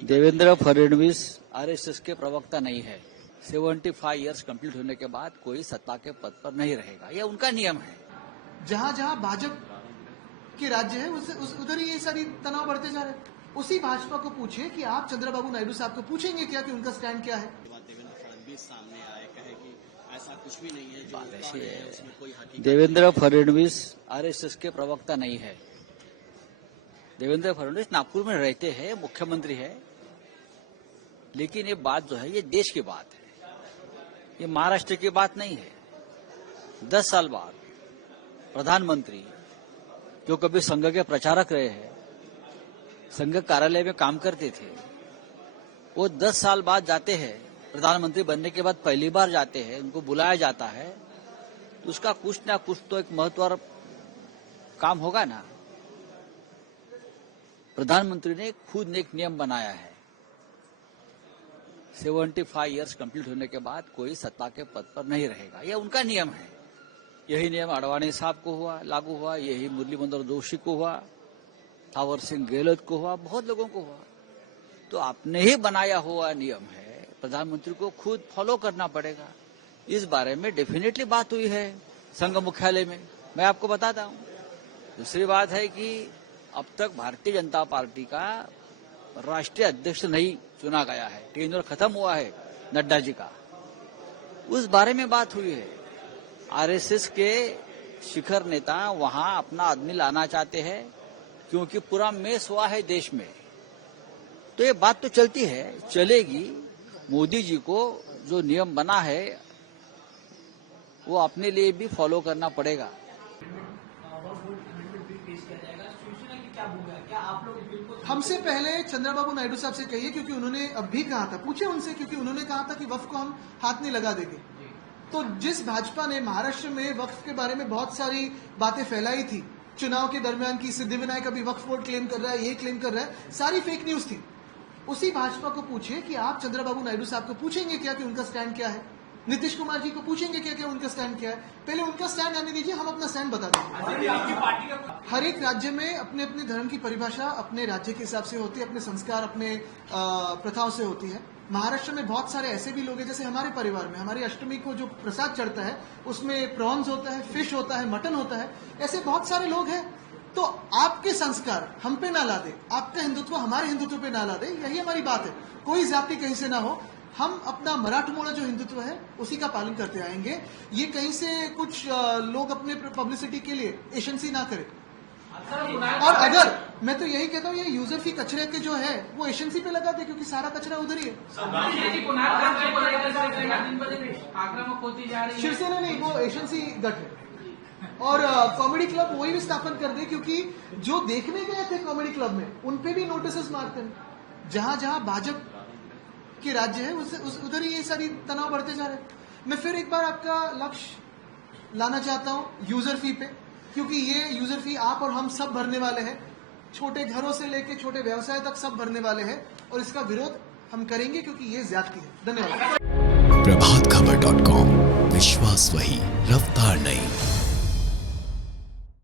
Devendra Fadnavis RSS के प्रवक्ता नहीं है। 75 इयर्स कंप्लीट होने के बाद कोई सत्ता के पद पर नहीं रहेगा, यह उनका नियम है। जहां जहां भाजपा के राज्य है उधर ही ये सारी तनाव बढ़ते जा रहे हैं। उसी भाजपा को पूछिए कि आप चंद्रबाबू नायडू साहब को पूछेंगे क्या कि उनका स्टैंड क्या है। देवेंद्र फडणवीस सामने आए, कहे कि ऐसा कुछ भी नहीं है, जो है उसमें कोई हकीकत। देवेंद्र फडणवीस आरएसएस के प्रवक्ता नहीं है। देवेंद्र फडणवीस नागपुर में रहते हैं, मुख्यमंत्री है, लेकिन ये बात जो है ये देश की बात है, ये महाराष्ट्र की बात नहीं है। 10 साल बाद प्रधानमंत्री जो कभी संघ के प्रचारक रहे हैं, संघ कार्यालय में काम करते थे, वो 10 साल बाद जाते हैं, प्रधानमंत्री बनने के बाद पहली बार जाते हैं, उनको बुलाया जाता है, तो उसका कुछ ना कुछ तो एक महत्वपूर्ण काम होगा ना। प्रधानमंत्री ने खुद ने एक नियम बनाया है, 75 इयर्स कंप्लीट होने के बाद कोई सत्ता के पद पर नहीं रहेगा, यह उनका नियम है। यही नियम अडवाणी साहब को हुआ, लागू हुआ, यही मुरली मनोहर जोशी को हुआ, थावर सिंह गहलोत को हुआ, बहुत लोगों को हुआ। तो आपने ही बनाया हुआ नियम है, प्रधानमंत्री को खुद फॉलो करना पड़ेगा। इस बारे में डेफिनेटली बात हुई है संघ मुख्यालय में, मैं आपको बताता हूं। दूसरी बात है कि अब तक भारतीय जनता पार्टी का राष्ट्रीय अध्यक्ष नहीं चुना गया है, टेन्योर खत्म हुआ है नड्डा जी का, उस बारे में बात हुई है। आरएसएस के शिखर नेता वहां अपना आदमी लाना चाहते हैं, क्योंकि पूरा मेस हुआ है देश में, तो ये बात तो चलती है, चलेगी। मोदी जी को जो नियम बना है वो अपने लिए भी फॉलो करना पड़ेगा। हमसे पहले चंद्रबाबू नायडू साहब से कहिए, क्योंकि उन्होंने अब भी कहा था, पूछे उनसे, क्योंकि उन्होंने कहा था कि वक्फ को हम हाथ नहीं लगा देंगे। तो जिस भाजपा ने महाराष्ट्र में वक्फ के बारे में बहुत सारी बातें फैलाई थी चुनाव के दरमियान की, सिद्धिविनायक अभी वक्फ बोर्ड क्लेम कर रहा है, ये क्लेम कर रहा है, सारी फेक न्यूज थी। उसी भाजपा को पूछिए कि आप चंद्रबाबू नायडू साहब को पूछेंगे क्या कि उनका स्टैंड क्या है। नीतीश कुमार जी को पूछेंगे क्या क्या उनका स्टैंड क्या है। पहले उनका स्टैंड आने दीजिए, हम अपना स्टैंड बता देंगे। हर एक राज्य में अपने अपने धर्म की परिभाषा अपने राज्य के हिसाब से होती है, अपने संस्कार, अपने प्रथाओं से होती है। महाराष्ट्र में बहुत सारे ऐसे भी लोग हैं, जैसे हमारे परिवार में हमारी अष्टमी को जो प्रसाद चढ़ता है उसमें प्रॉन्स होता है, फिश होता है, मटन होता है, ऐसे बहुत सारे लोग हैं। तो आपके संस्कार हम पे ना ला दे, आपका हिंदुत्व हमारे हिंदुत्व पे ना ला दे, यही हमारी बात है। कोई जाति कहीं से ना हो, हम अपना मराठमोड़ा जो हिंदुत्व है उसी का पालन करते आएंगे। ये कहीं से कुछ लोग अपने पब्लिसिटी के लिए एशंसी ना करें। और अगर मैं तो यही कहता हूँ, ये यूजर फी कचरे के जो है वो एशंसी पे लगा दे, क्योंकि सारा कचरा उधर ही है। शिवसेना नहीं, वो एशंसी गठ है। और कॉमेडी क्लब वही भी स्थापन कर दे, क्योंकि जो देखने गए थे कॉमेडी क्लब में उनपे भी नोटिस मारते हैं। जहां जहां भाजपा के राज्य है उधर ही ये सारी तनाव बढ़ते जा रहे हैं। मैं फिर एक बार आपका लक्ष्य लाना चाहता हूं यूजर फी पे, क्योंकि ये यूजर फी आप और हम सब भरने वाले हैं, छोटे घरों से लेके छोटे व्यवसाय तक सब भरने वाले हैं, और इसका विरोध हम करेंगे क्योंकि ये ज्यादती है। धन्यवाद। प्रभातखबर.com, विश्वास वही, रफ्तार नहीं।